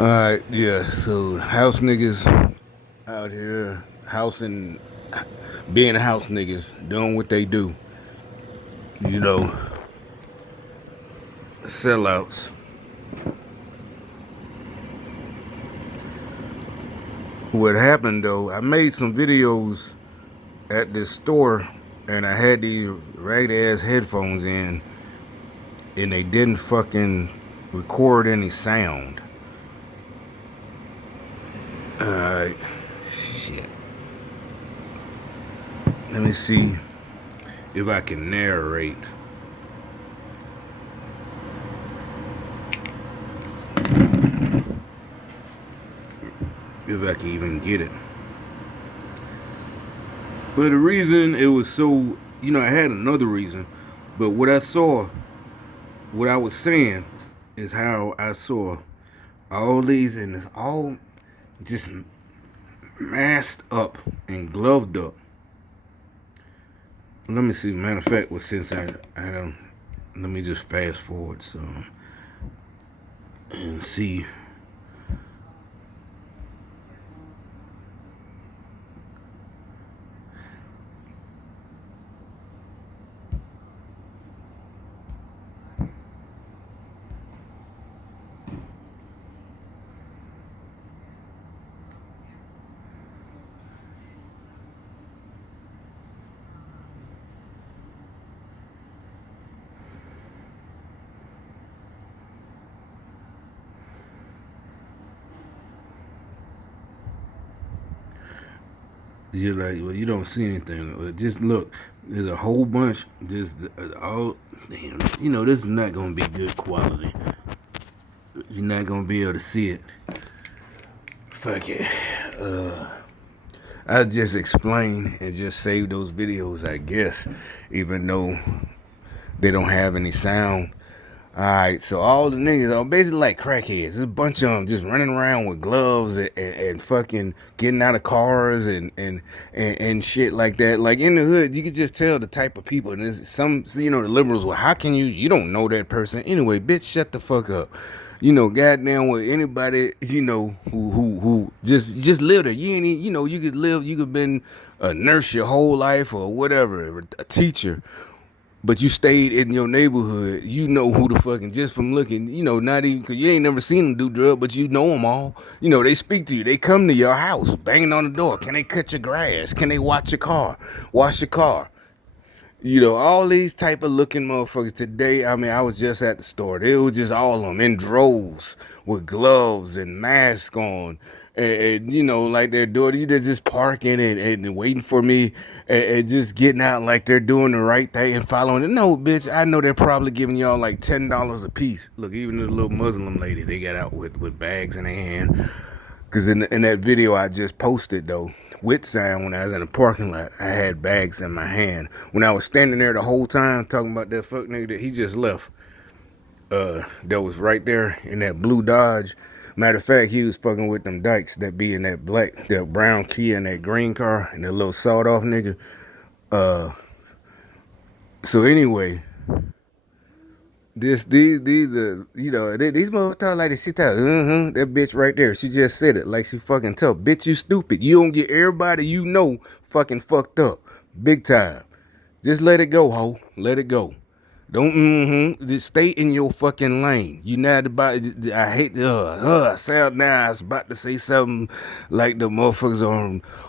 Alright, yeah, so house niggas out here, being house niggas, doing what they do. You know, sellouts. What happened though, I made some videos at this store and I had these ragged ass headphones in and they didn't fucking record any sound. Alright, shit. Let me see if I can narrate. If I can even get it. But the reason it was so, I had another reason, but what I was saying is how I saw all these and it's all just masked up and gloved up. Let me see. Matter of fact, well, since I don't, let me just fast forward some and see. You're like, well, you don't see anything. Just look. There's a whole bunch. Just all. Damn. This is not gonna be good quality. You're not gonna be able to see it. Fuck it. I just explain and just save those videos, I guess, even though they don't have any sound. Alright, so all the niggas are basically like crackheads. There's a bunch of them just running around with gloves and fucking getting out of cars and shit like that. Like in the hood, you could just tell the type of people. And there's some, the liberals, well, how can you don't know that person? Anyway, bitch, shut the fuck up. Goddamn, with anybody, who just live there. You ain't, you could been a nurse your whole life or whatever, a teacher. But you stayed in your neighborhood, you know who the fucking, just from looking, not even, cause you ain't never seen them do drugs, but you know them all. They speak to you. They come to your house, banging on the door. Can they cut your grass? Can they wash your car? All these type of looking motherfuckers today. I mean, I was just at the store. They was just all of them in droves with gloves and masks on. And like they're doing, they're just parking and waiting for me and just getting out like they're doing the right thing and following it. No, bitch, I know they're probably giving y'all like $10 a piece. Look, even the little Muslim lady, they got out with bags in their hand. Because in that video I just posted, though, with sound, when I was in the parking lot, I had bags in my hand. When I was standing there the whole time talking about that fuck nigga that he just left, that was right there in that blue Dodge. Matter of fact, he was fucking with them dykes that be in that brown Kia and that green car and that little sawed off nigga. So anyway, these motherfuckers talk like this shit. That bitch right there. She just said it like she fucking tough. Bitch, you stupid. You don't get everybody fucking fucked up. Big time. Just let it go, ho. Let it go. Don't just stay in your fucking lane. You not about. I hate sound now. I was about to say something like the motherfuckers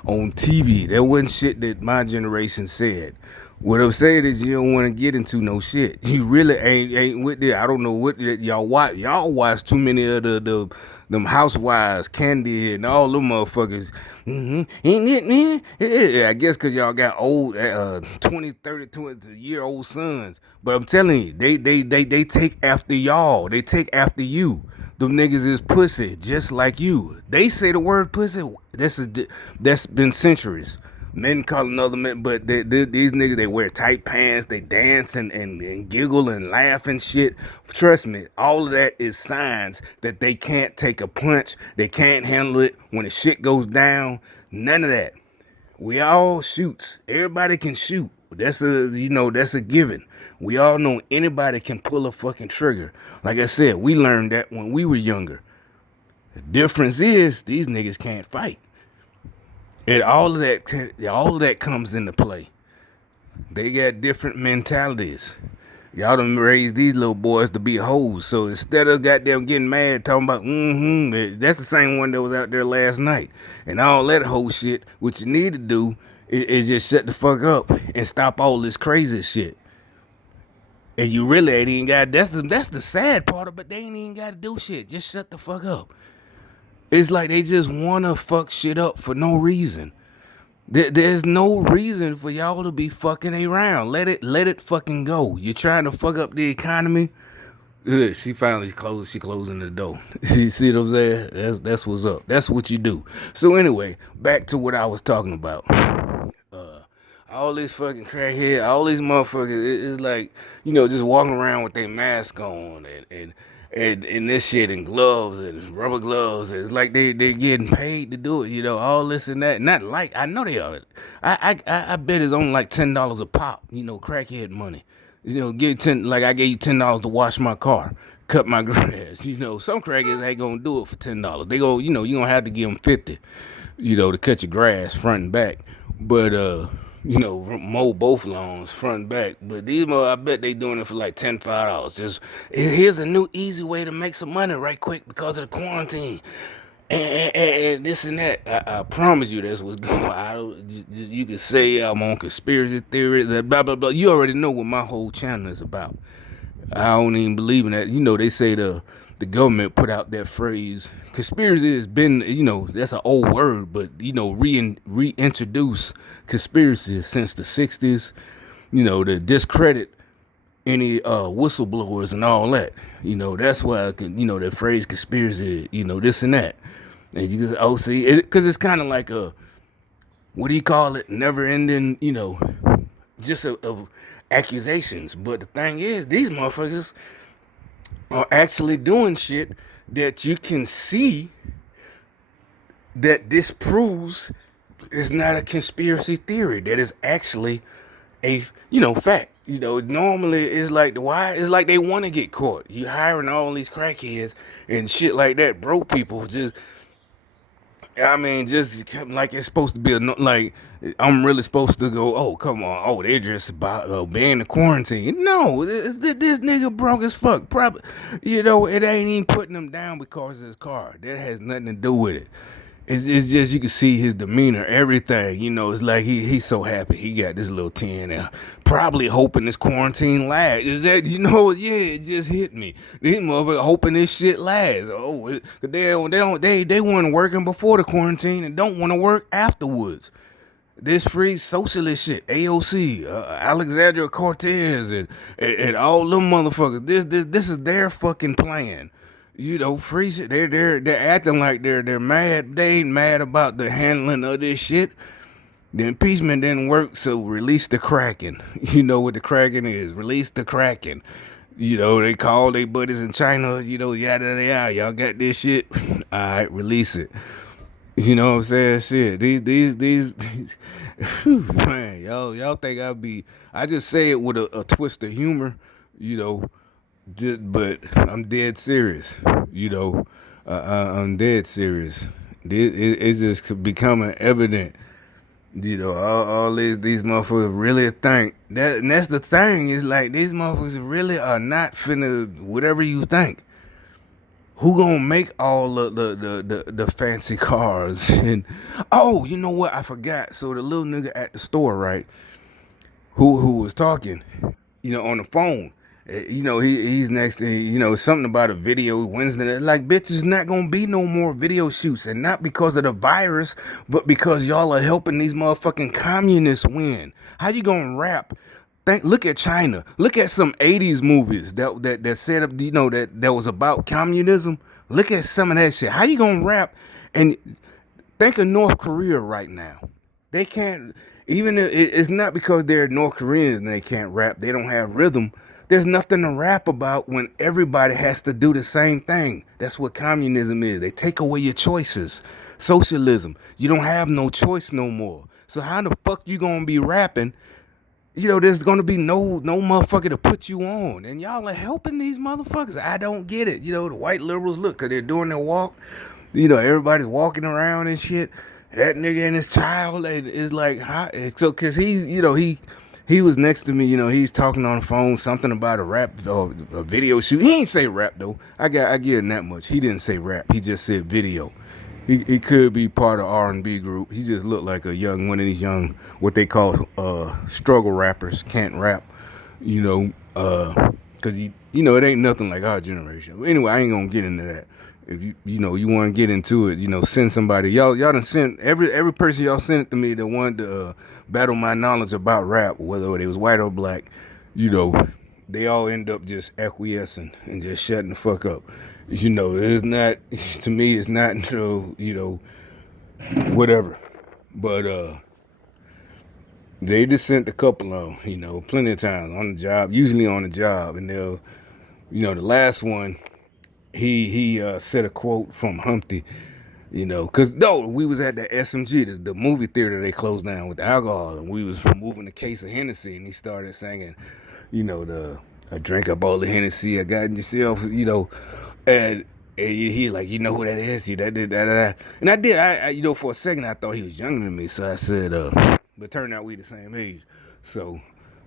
on TV. That wasn't shit that my generation said. What I'm saying is you don't want to get into no shit. You really ain't with it. I don't know what y'all watch. Y'all watch too many of them housewives, Candy, and all them motherfuckers. Ain't it, man? Yeah, I guess because y'all got old, 20, 30, 20-year-old sons. But I'm telling you, they take after y'all. They take after you. Them niggas is pussy, just like you. They say the word pussy. That's been centuries. Men call another men, but these niggas, they wear tight pants, they dance and giggle and laugh and shit. Trust me, all of that is signs that they can't take a punch, they can't handle it when the shit goes down. None of that. We all shoots. Everybody can shoot. That's a given. We all know anybody can pull a fucking trigger. Like I said, we learned that when we were younger. The difference is these niggas can't fight. And all of that comes into play. They got different mentalities. Y'all done raised these little boys to be hoes. So instead of goddamn getting mad talking about, that's the same one that was out there last night. And all that whole shit, what you need to do is just shut the fuck up and stop all this crazy shit. And you really ain't even got, that's the sad part of it, they ain't even got to do shit. Just shut the fuck up. It's like they just want to fuck shit up for no reason. There's no reason for y'all to be fucking around. Let it fucking go. You're trying to fuck up the economy. Ugh, she finally closed. She closing the door. You see what I'm saying? That's what's up. That's what you do. So anyway, back to what I was talking about. All these fucking crackhead, all these motherfuckers, it's like, just walking around with their mask on and this shit and gloves and rubber gloves. It's like they're getting paid to do it, all this and that. Not like, I know they are. I bet it's only like $10 a pop, crackhead money. Give 10, like I gave you $10 to wash my car, cut my grass. Some crackheads ain't gonna do it for $10. They go, you gonna have to give them 50, to cut your grass front and back. But mow both lawns front and back. But these I bet they doing it for like $5. Just here's a new easy way to make some money right quick because of the quarantine. And this and that. I promise you that's what's going on. You can say I'm on conspiracy theory, blah, blah, blah. You already know what my whole channel is about. I don't even believe in that. They say the government put out that phrase. Conspiracy has been, that's an old word, but, reintroduce conspiracy since the 60s, to discredit any whistleblowers and all that. That's why, that phrase conspiracy, this and that. And you can, see, because it's kind of like a, what do you call it? Never ending, just of accusations. But the thing is, these motherfuckers are actually doing shit that you can see that disproves is not a conspiracy theory. That is actually a, fact. Normally it's like it's like they want to get caught. You hiring all these crackheads and shit like that, broke people just like it's supposed to be like I'm really supposed to go, oh, come on, oh, they're just about being in quarantine. No, this nigga broke as fuck. Probably, it ain't even putting him down because of his car. That has nothing to do with it. It's just you can see his demeanor, everything. It's like he's so happy he got this little 10 there. Probably hoping this quarantine lasts. Is that yeah? It just hit me. These motherfuckers hoping this shit lasts. Oh, they weren't working before the quarantine and don't want to work afterwards. This free socialist shit, AOC, Alexandria Cortez, and all them motherfuckers. This is their fucking plan. Free shit. They're acting like they're mad. They ain't mad about the handling of this shit. The impeachment didn't work, so release the Kraken. You know what the Kraken is? Release the Kraken. They call their buddies in China. Yada yada yada. Y'all got this shit. All right, release it. You know what I'm saying? Shit. These man, y'all think I just say it with a twist of humor, but I'm dead serious, I'm dead serious. It's just becoming evident, all these motherfuckers really think that, and that's the thing, is like these motherfuckers really are not finna whatever you think. Who gonna make all the fancy cars? And oh, you know what? I forgot. So the little nigga at the store, right? Who was talking, on the phone. He's next to, something about a video Wednesday. Like, bitch, it's not gonna be no more video shoots, and not because of the virus, but because y'all are helping these motherfucking communists win. How you gonna rap? Look at China. Look at some 80s movies that said, that was about communism. Look at some of that shit. How you gonna rap? And think of North Korea right now. They can't, even it's not because they're North Koreans and they can't rap. They don't have rhythm. There's nothing to rap about when everybody has to do the same thing. That's what communism is. They take away your choices. Socialism. You don't have no choice no more. So how the fuck you gonna be rapping? There's gonna be no motherfucker to put you on, and y'all are helping these motherfuckers. I don't get it. The white liberals, look, 'cause they're doing their walk. Everybody's walking around and shit. That nigga and his child is like, so because he was next to me. He's talking on the phone, something about a rap or a video shoot. He ain't say rap though. I give him that much. He didn't say rap. He just said video. He could be part of R&B group. He just looked like one of these young, what they call struggle rappers, can't rap. Because it ain't nothing like our generation. But anyway, I ain't gonna get into that. If you want to get into it, send somebody. Y'all done sent every person y'all sent it to me that wanted to battle my knowledge about rap, whether it was white or black. They all end up just acquiescing and just shutting the fuck up. It's not, to me, it's not until, whatever. But they just sent a couple of them, plenty of times on the job, usually on the job. And they'll, the last one, he said a quote from Humpty, because we was at the SMG, the movie theater they closed down with the alcohol, and we was moving a case of Hennessy, and he started singing, I drank up all the Hennessy I got in yourself, and he like, you know who that is? That did that. And I did. I for a second I thought he was younger than me, so I said, but it turned out we the same age. So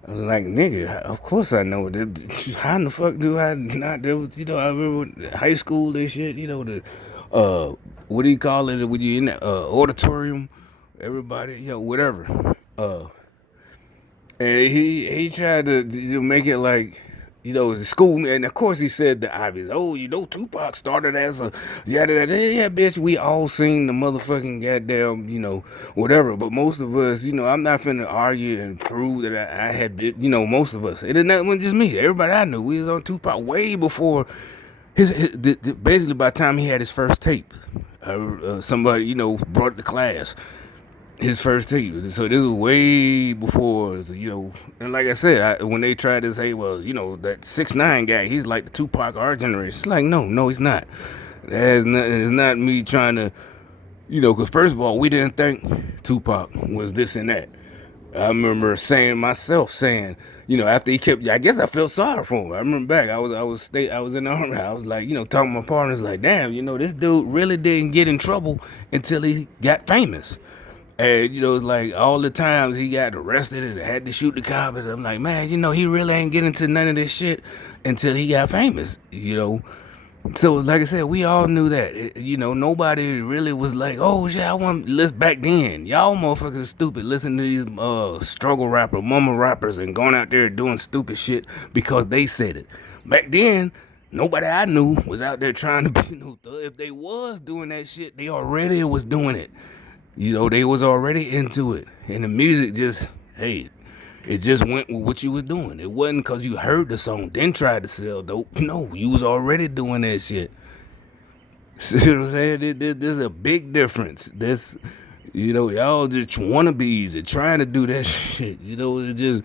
I was like, nigga, of course I know it. How in the fuck do I not? I remember high school, this shit. What do you call it when you in the auditorium? Everybody, whatever. And he tried to make it like, the school, and of course he said the obvious. Oh, Tupac started as a yeah, bitch. We all seen the motherfucking goddamn, whatever. But most of us, I'm not finna argue and prove that I had, most of us. It wasn't just me. Everybody I knew, we was on Tupac way before basically by the time he had his first tape. Somebody, brought it to class. His first tape. So this was way before, and like I said, when they tried to say, well, that 6ix9ine guy, he's like the Tupac of our generation. It's like, no, he's not. It's not me trying to, because first of all, we didn't think Tupac was this and that. I remember saying, after he kept, I guess I felt sorry for him. I remember back, I was in the army. I was like, talking to my partners, like, damn, this dude really didn't get in trouble until he got famous. And, it's like all the times he got arrested and had to shoot the cop. And I'm like, man, he really ain't getting into none of this shit until he got famous, So, like I said, we all knew that. Nobody really was like, oh, shit, let's back then. Y'all motherfuckers are stupid listening to these struggle rapper, mama rappers and going out there doing stupid shit because they said it. Back then, nobody I knew was out there trying to be if they was doing that shit, they already was doing it. They was already into it. And the music just, it just went with what you was doing. It wasn't because you heard the song, then tried to sell dope. No, you was already doing that shit. See what I'm saying? There's a big difference. Y'all just wannabes and trying to do that shit. It just...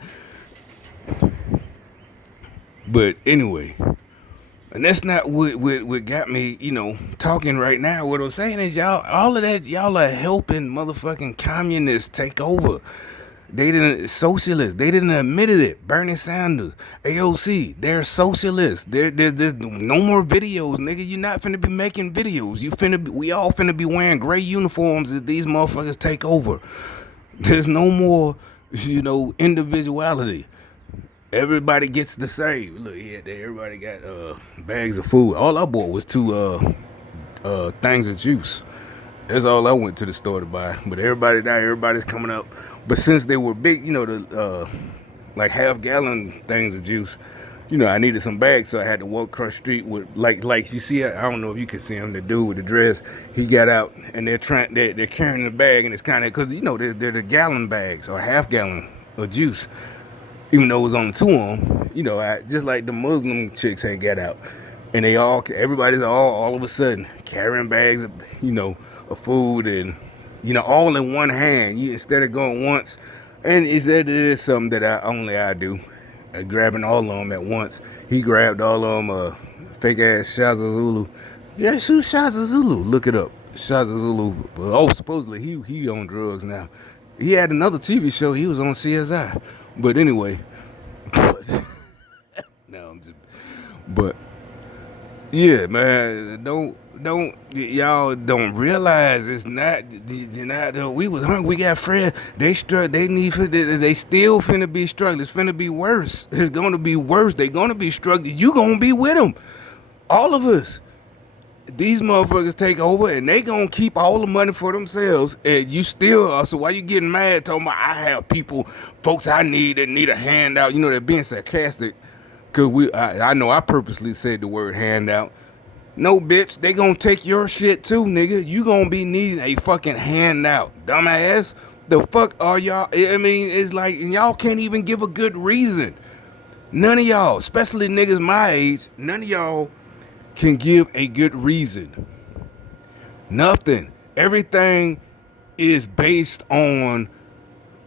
But anyway... And that's not what got me, talking right now. What I'm saying is all of that, y'all are helping motherfucking communists take over. Socialists, they didn't admit it. Bernie Sanders, AOC, they're socialists. There's no more videos, nigga. You're not finna be making videos. We all finna be wearing gray uniforms if these motherfuckers take over. There's no more, individuality. Everybody gets the same. Look here, everybody got bags of food. All I bought was 2 things of juice. That's all I went to the store to buy. But everybody's coming up. But since they were big, the like half-gallon things of juice, I needed some bags, so I had to walk across the street with like you see. I don't know if you can see him. The dude with the dress, he got out and they're carrying the bag, and it's kind of because they're the gallon bags or half-gallon of juice. Even though it was only 2 of them, just like the Muslim chicks had got out. And everybody's all of a sudden carrying bags of, of food and, all in one hand. Instead of going once. And it is something that I do. Grabbing all of them at once. He grabbed all of them, fake ass Shaza Zulu. Yeah, shoot Shaza Zulu. Look it up. Shaza Zulu. Oh, supposedly he on drugs now. He had another TV show. He was on CSI. But anyway, no, but Yeah, man. Y'all don't realize it's not. We was hungry. We got friends. They struck. They still finna be struggling. It's finna be worse. It's gonna be worse. They gonna be struggling. You gonna be with them. All of us. These motherfuckers take over and they gonna keep all the money for themselves, and you still so why you getting mad talking about I have people, folks I need that need a handout? You know they're being sarcastic because I know I purposely said the word handout. No, bitch, they gonna take your shit too, nigga. You gonna be needing a fucking handout, dumbass. The fuck are y'all? I mean, it's like and y'all can't even give a good reason. None of y'all, especially niggas my age, none of y'all can give a good reason. Nothing. Everything is based on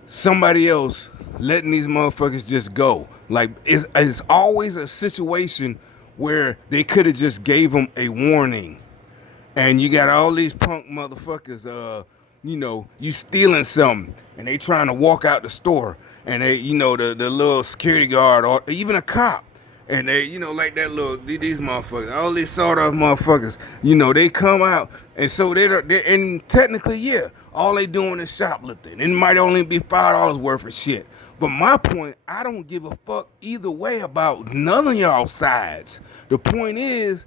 somebody else letting these motherfuckers just go. Like it's always a situation where they could have just gave them a warning. And you got all these punk motherfuckers, you stealing something and they trying to walk out the store and they, the little security guard or even a cop. And they, like that little, these motherfuckers, all these sawed off motherfuckers, they come out. And so and technically, yeah, all they doing is shoplifting. It might only be $5 worth of shit. But my point, I don't give a fuck either way about none of y'all sides. The point is,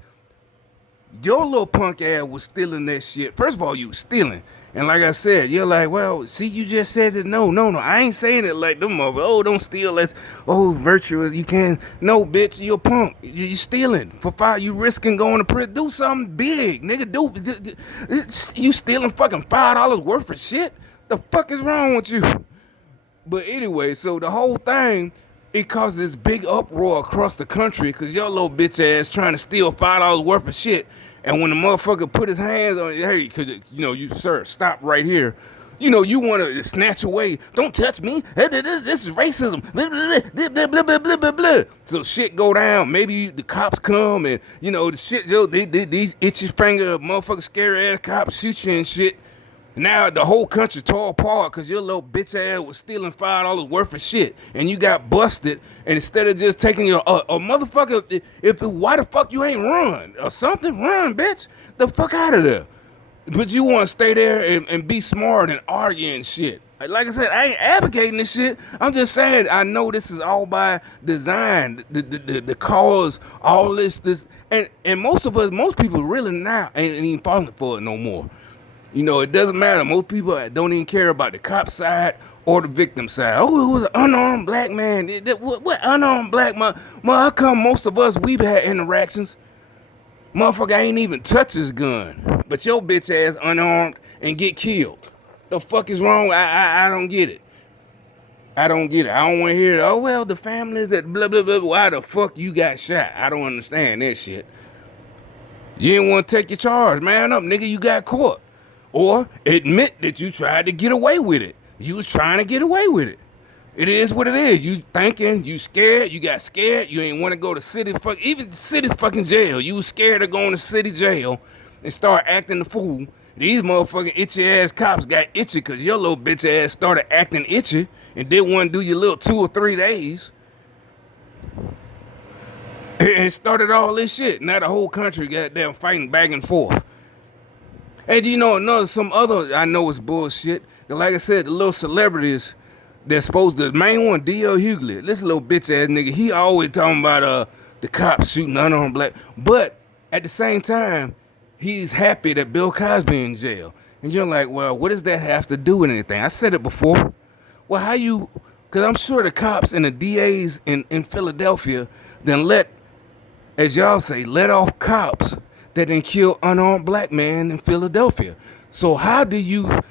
your little punk ass was stealing that shit. First of all, you was stealing. And like I said, you're like, well, see, you just said that. No. I ain't saying it like them mother. Oh, don't steal. That's, virtuous. You can't. No, bitch, you're a punk. You stealing. For $5, you risking going to prison. Do something big, nigga. You stealing fucking $5 worth of shit? The fuck is wrong with you? But anyway, so the whole thing, it caused this big uproar across the country because your little bitch ass trying to steal $5 worth of shit. And when the motherfucker put his hands on you, hey, you, sir, stop right here. You want to snatch away. Don't touch me. This is racism. Blah, blah, blah, blah, blah, blah. So shit go down. Maybe the cops come and, the shit, these itchy finger motherfucker scary ass cops shoot you and shit. Now the whole country tore apart because your little bitch ass was stealing $5 worth of shit and you got busted. And instead of just taking your a motherfucker, why the fuck you ain't run or something? Run, bitch, the fuck out of there. But you want to stay there and be smart and argue and shit. Like I said, I ain't advocating this shit. I'm just saying I know this is all by design. The cause, all this, and most people really now ain't even falling for it no more. It doesn't matter. Most people don't even care about the cop side or the victim side. Oh, it was an unarmed black man. What unarmed black man? How come most of us, we've had interactions? Motherfucker ain't even touch his gun. But your bitch ass unarmed and get killed. The fuck is wrong? I don't get it. I don't get it. I don't want to hear, oh, well, the families that blah, blah, blah. Why the fuck you got shot? I don't understand that shit. You didn't want to take your charge. Man up, nigga, you got caught. Or admit that you tried to get away with it. You was trying to get away with it. It is what it is. You thinking, you scared, you got scared, you ain't want to go to even city fucking jail. You was scared of going to city jail and start acting the fool. These motherfucking itchy ass cops got itchy because your little bitch ass started acting itchy and didn't want to do your little 2 or 3 days. And started all this shit. Now the whole country goddamn fighting back and forth. And some other I know it's bullshit. Like I said, the little celebrities, they're supposed to, the main one, D.L. Hughley, this little bitch ass nigga, he always talking about the cops shooting unarmed black. But at the same time, he's happy that Bill Cosby in jail. And you're like, well, what does that have to do with anything? I said it before. Well, because I'm sure the cops and the DAs in Philadelphia then as y'all say, let off cops that didn't kill unarmed black man in Philadelphia. So how do you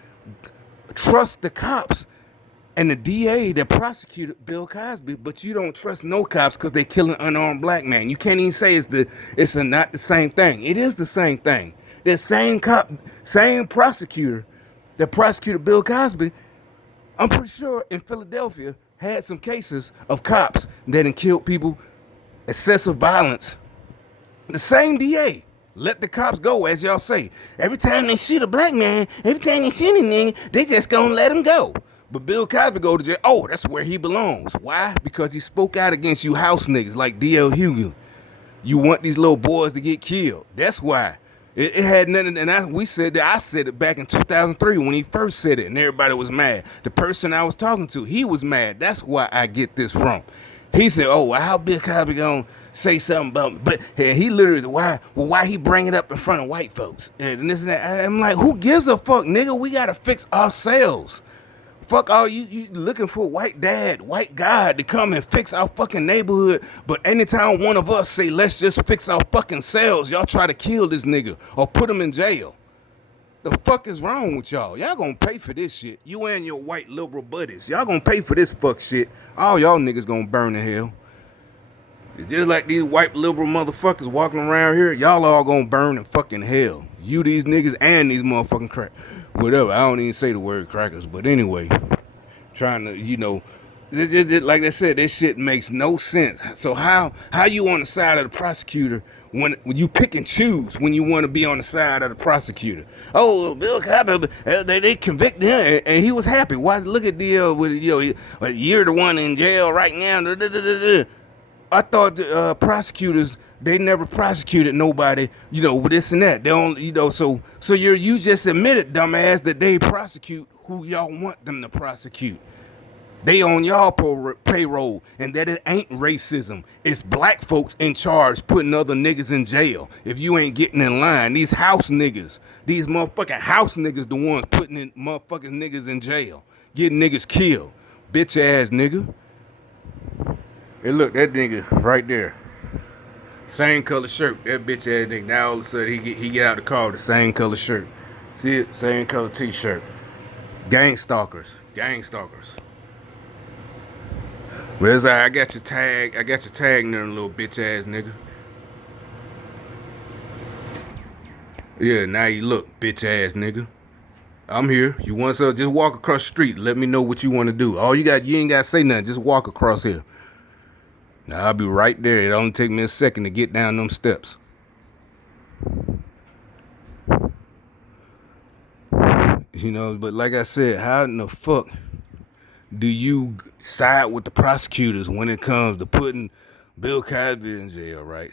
trust the cops and the DA that prosecuted Bill Cosby, but you don't trust no cops because they kill an unarmed black man? You can't even say it's not the same thing. It is the same thing. The same cop, same prosecutor that prosecuted Bill Cosby, I'm pretty sure in Philadelphia had some cases of cops that had killed people, excessive violence. The same DA. Let the cops go, as y'all say. Every time they shoot a black man, every time they shoot a nigga, they just gonna let him go. But Bill Cosby go to jail. Oh, that's where he belongs. Why? Because he spoke out against you house niggas like D.L. Hughley. You want these little boys to get killed. That's why. It had nothing, and I said it back in 2003 when he first said it, and everybody was mad. The person I was talking to, he was mad. That's why I get this from. He said, "Oh, well, how Bill Cosby gonna say something about me?" But he literally said, why he bring it up in front of white folks and this and that? I'm like, who gives a fuck, nigga? We gotta fix ourselves. Fuck all you looking for white dad, white God to come and fix our fucking neighborhood. But anytime one of us say, let's just fix our fucking selves, y'all try to kill this nigga or put him in jail. The fuck is wrong with y'all? Y'all gonna pay for this shit. You and your white liberal buddies. Y'all gonna pay for this fuck shit. All y'all niggas gonna burn in hell. It's just like these white liberal motherfuckers walking around here. Y'all all gonna burn in fucking hell. You, these niggas, and these motherfucking crack. Whatever. I don't even say the word crackers. But anyway, trying to, like I said, this shit makes no sense. So how you on the side of the prosecutor when you pick and choose when you want to be on the side of the prosecutor? Oh, Bill Cosby, they convicted him and he was happy. Why? Look at the you're the one in jail right now. I thought the prosecutors, they never prosecuted nobody, with this and that. They don't, so you just admitted, dumbass, that they prosecute who y'all want them to prosecute. They on y'all payroll, and that it ain't racism. It's black folks in charge putting other niggas in jail. If you ain't getting in line, these house niggas, these motherfucking house niggas, the ones putting in motherfucking niggas in jail, getting niggas killed. Bitch ass nigga. Hey, look, that nigga right there. Same color shirt. That bitch ass nigga. Now all of a sudden he get out the car with the same color shirt. See it? Same color t-shirt. Gang stalkers. Gang stalkers. Where's I got your tag. I got your tag there, little bitch ass nigga. Yeah, now you look, bitch ass nigga. I'm here. You want something? Just walk across the street. Let me know what you want to do. You ain't got to say nothing. Just walk across here. I'll be right there. It only take me a second to get down them steps. But like I said, how in the fuck do you side with the prosecutors when it comes to putting Bill Cosby in jail, right?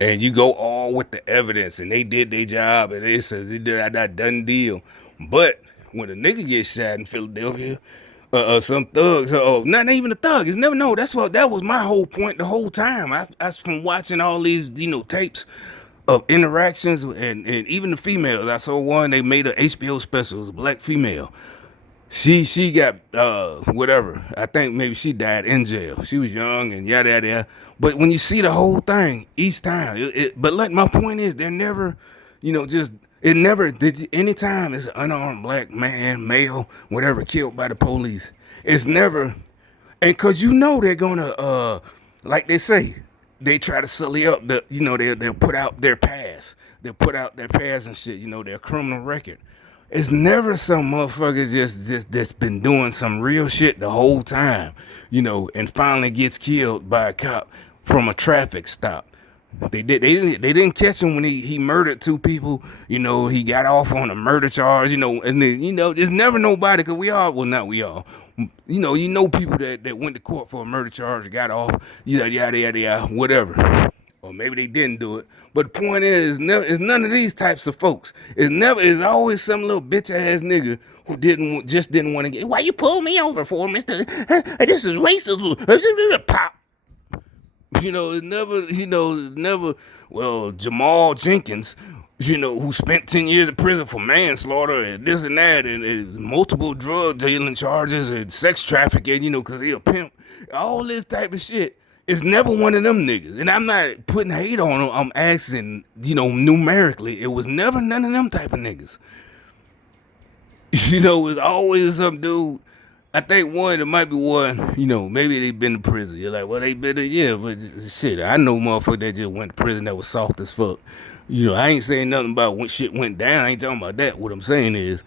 And you go all with the evidence, and they did their job, and they says they did that done deal. But when a nigga gets shot in Philadelphia, some thugs, not even a thug. It's never no. That was my whole point the whole time. I from watching all these tapes of interactions and even the females. I saw one, they made an HBO special. It was a black female. She got whatever. I think maybe she died in jail. She was young and yada yada yada. But when you see the whole thing each time, but like my point is, they're never, it never did. Anytime it's an unarmed black man, male, whatever, killed by the police, it's never, and cause they're gonna like they say, they try to sully up they'll put out their past, and shit, their criminal record. It's never some motherfucker just that's been doing some real shit the whole time, and finally gets killed by a cop from a traffic stop. They didn't catch him when he murdered two people. He got off on a murder charge. And then there's never nobody, because not we all. People that went to court for a murder charge, got off. Yada yada yada, whatever. Or maybe they didn't do it. But the point is, it's none of these types of folks. It's always some little bitch ass nigga who didn't want to get. Why you pull me over for, Mister? This is racism. Pop. It's never. Well, Jamal Jenkins, who spent 10 years in prison for manslaughter and this and that, and multiple drug dealing charges and sex trafficking, because he a pimp. All this type of shit. It's never one of them niggas. And I'm not putting hate on them. I'm asking, numerically. It was never none of them type of niggas. It was always some dude. I think there might be one, maybe they been to prison. You're like, well, they been to, yeah, but shit, I know motherfuckers that just went to prison that was soft as fuck. I ain't saying nothing about when shit went down. I ain't talking about that. What I'm saying is,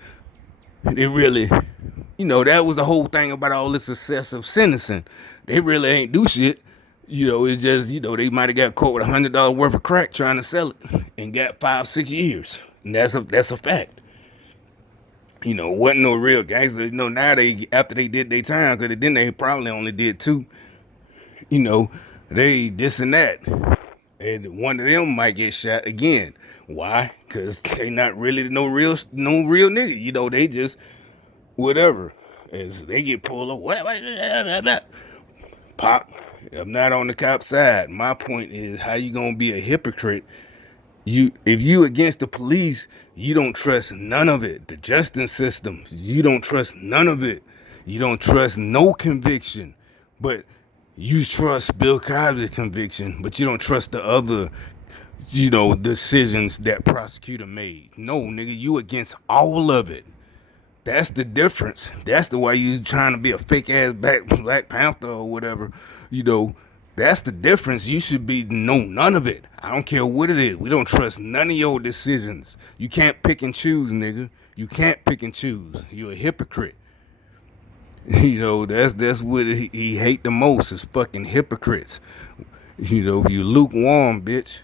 they really, that was the whole thing about all this excessive sentencing. They really ain't do shit. It's just, they might have got caught with $100 worth of crack trying to sell it and got 5-6 years. And that's a fact. Wasn't no real gangster. Now after they did their time, because then they probably only did 2. They this and that. And one of them might get shot again. Why? Because they not really no real nigga. You know, they just whatever. As they get pulled up, pop. I'm not on the cop side. My point is, how you gonna be a hypocrite? If you against the police, you don't trust none of it. The justice system, you don't trust none of it. You don't trust no conviction, but you trust Bill Cosby's conviction, but you don't trust the other, decisions that prosecutor made. No, nigga, you against all of it. That's the difference. That's the way you trying to be a fake ass Black Panther or whatever. You know, that's the difference. You should be none of it. I don't care what it is. We don't trust none of your decisions. You can't pick and choose, nigga. You can't pick and choose. You're a hypocrite. That's what he hate the most is fucking hypocrites. You lukewarm, bitch.